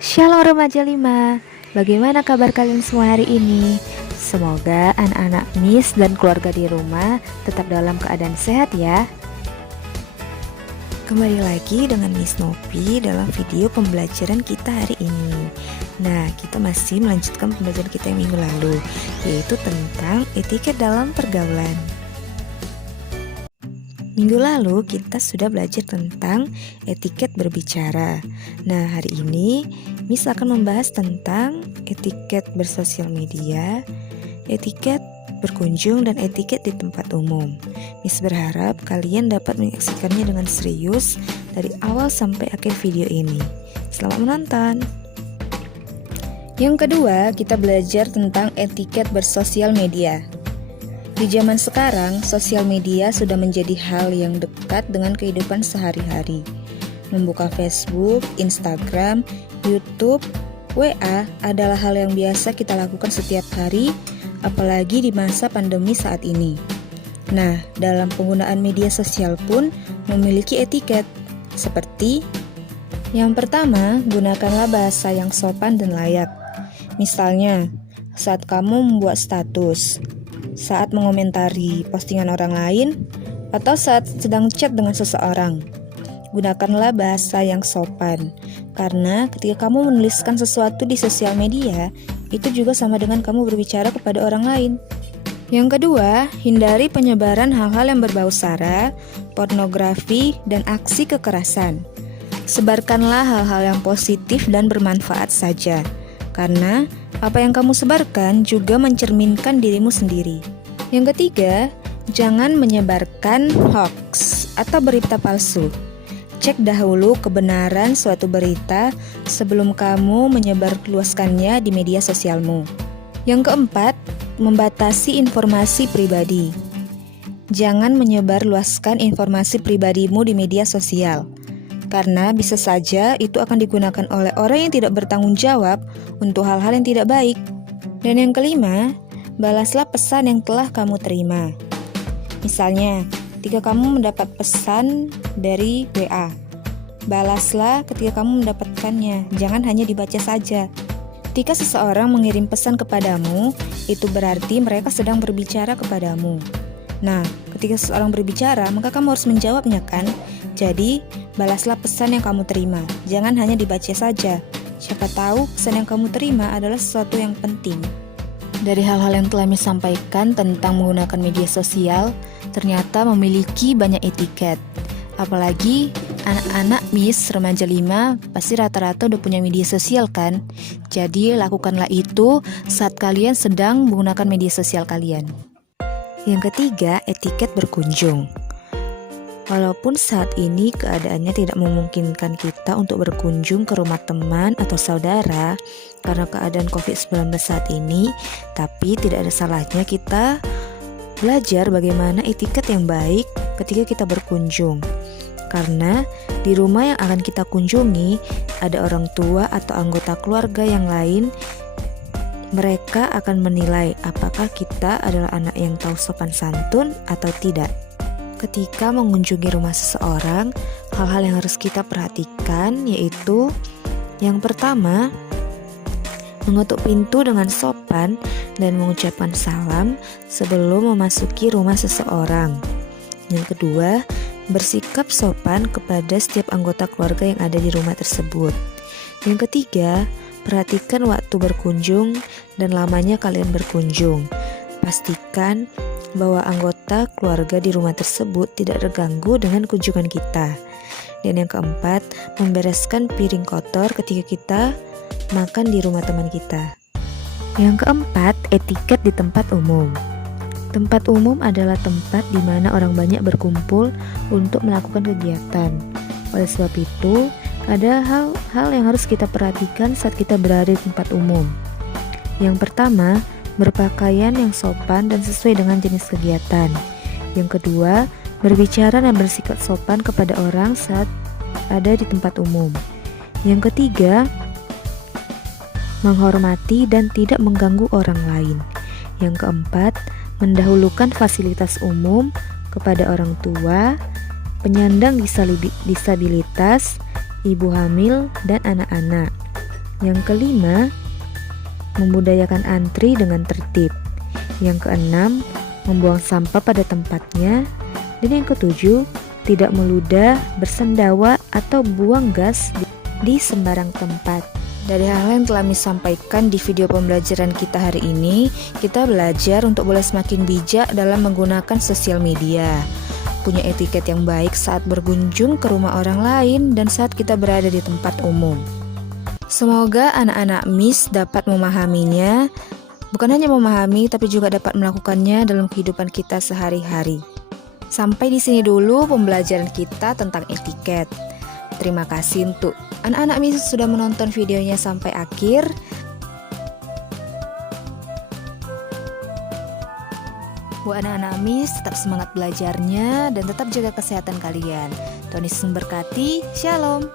Shalom remaja 5. Bagaimana kabar kalian semua hari ini? Semoga anak-anak Miss dan keluarga di rumah tetap dalam keadaan sehat ya. Kembali lagi dengan Miss Nopi dalam video pembelajaran kita hari ini. Nah, kita masih melanjutkan pembelajaran kita yang minggu lalu, yaitu tentang etiket dalam pergaulan. Minggu lalu kita sudah belajar tentang etiket berbicara. Nah, hari ini Miss akan membahas tentang etiket bersosial media, etiket berkunjung, dan etiket di tempat umum. Miss berharap kalian dapat menyaksikannya dengan serius dari awal sampai akhir video ini. Selamat menonton! Yang kedua, kita belajar tentang etiket bersosial media. Di zaman sekarang, sosial media sudah menjadi hal yang dekat dengan kehidupan sehari-hari. Membuka Facebook, Instagram, YouTube, WA adalah hal yang biasa kita lakukan setiap hari, apalagi di masa pandemi saat ini. Nah, dalam penggunaan media sosial pun memiliki etiket, seperti yang pertama, gunakanlah bahasa yang sopan dan layak. Misalnya, saat kamu membuat status, saat mengomentari postingan orang lain, atau saat sedang chat dengan seseorang. Gunakanlah bahasa yang sopan, karena ketika kamu menuliskan sesuatu di sosial media, itu juga sama dengan kamu berbicara kepada orang lain. Yang kedua, hindari penyebaran hal-hal yang berbau sara, pornografi, dan aksi kekerasan. Sebarkanlah hal-hal yang positif dan bermanfaat saja, karena apa yang kamu sebarkan juga mencerminkan dirimu sendiri. Yang ketiga, jangan menyebarkan hoax atau berita palsu. Cek dahulu kebenaran suatu berita sebelum kamu menyebarluaskannya di media sosialmu. Yang keempat, membatasi informasi pribadi. Jangan menyebarluaskan informasi pribadimu di media sosial, karena bisa saja itu akan digunakan oleh orang yang tidak bertanggung jawab untuk hal-hal yang tidak baik. Dan yang kelima, balaslah pesan yang telah kamu terima. Misalnya, ketika kamu mendapat pesan dari WA, balaslah ketika kamu mendapatkannya, jangan hanya dibaca saja. Ketika seseorang mengirim pesan kepadamu, itu berarti mereka sedang berbicara kepadamu. Nah, ketika seseorang berbicara, maka kamu harus menjawabnya kan? Jadi, balaslah pesan yang kamu terima, jangan hanya dibaca saja. Siapa tahu pesan yang kamu terima adalah sesuatu yang penting. Dari hal-hal yang telah Miss sampaikan tentang menggunakan media sosial, ternyata memiliki banyak etiket. Apalagi anak-anak Miss remaja 5 pasti rata-rata udah punya media sosial kan? Jadi lakukanlah itu saat kalian sedang menggunakan media sosial kalian. Yang ketiga, etiket berkunjung. Walaupun saat ini keadaannya tidak memungkinkan kita untuk berkunjung ke rumah teman atau saudara karena keadaan COVID-19 saat ini, tapi tidak ada salahnya kita belajar bagaimana etiket yang baik ketika kita berkunjung. Karena di rumah yang akan kita kunjungi ada orang tua atau anggota keluarga yang lain. Mereka akan menilai apakah kita adalah anak yang tahu sopan santun atau tidak. Ketika mengunjungi rumah seseorang, hal-hal yang harus kita perhatikan yaitu yang pertama, mengetuk pintu dengan sopan dan mengucapkan salam sebelum memasuki rumah seseorang. Yang kedua, bersikap sopan kepada setiap anggota keluarga yang ada di rumah tersebut. Yang ketiga, perhatikan waktu berkunjung dan lamanya kalian berkunjung. Pastikan bahwa anggota keluarga di rumah tersebut tidak terganggu dengan kunjungan kita. Dan yang keempat, membereskan piring kotor ketika kita makan di rumah teman kita. Yang keempat, etiket di tempat umum. Tempat umum adalah tempat di mana orang banyak berkumpul untuk melakukan kegiatan. Oleh sebab itu, ada hal-hal yang harus kita perhatikan saat kita berada di tempat umum. Yang pertama, berpakaian yang sopan dan sesuai dengan jenis kegiatan. Yang kedua, berbicara dan bersikap sopan kepada orang saat ada di tempat umum. Yang ketiga, menghormati dan tidak mengganggu orang lain. Yang keempat, mendahulukan fasilitas umum kepada orang tua, penyandang disabilitas, ibu hamil, dan anak-anak. Yang kelima, membudayakan antri dengan tertib. Yang keenam, membuang sampah pada tempatnya. Dan yang ketujuh, tidak meludah, bersendawa, atau buang gas di sembarang tempat. Dari hal yang telah disampaikan di video pembelajaran kita hari ini, kita belajar untuk boleh semakin bijak dalam menggunakan sosial media. Punya etiket yang baik saat berkunjung ke rumah orang lain dan saat kita berada di tempat umum. Semoga anak-anak Miss dapat memahaminya, bukan hanya memahami tapi juga dapat melakukannya dalam kehidupan kita sehari-hari. Sampai di sini dulu pembelajaran kita tentang etiket. Terima kasih untuk anak-anak Miss sudah menonton videonya sampai akhir. Buat anak-anak Miss, tetap semangat belajarnya dan tetap jaga kesehatan kalian. Tuhan Yesus memberkati. Shalom.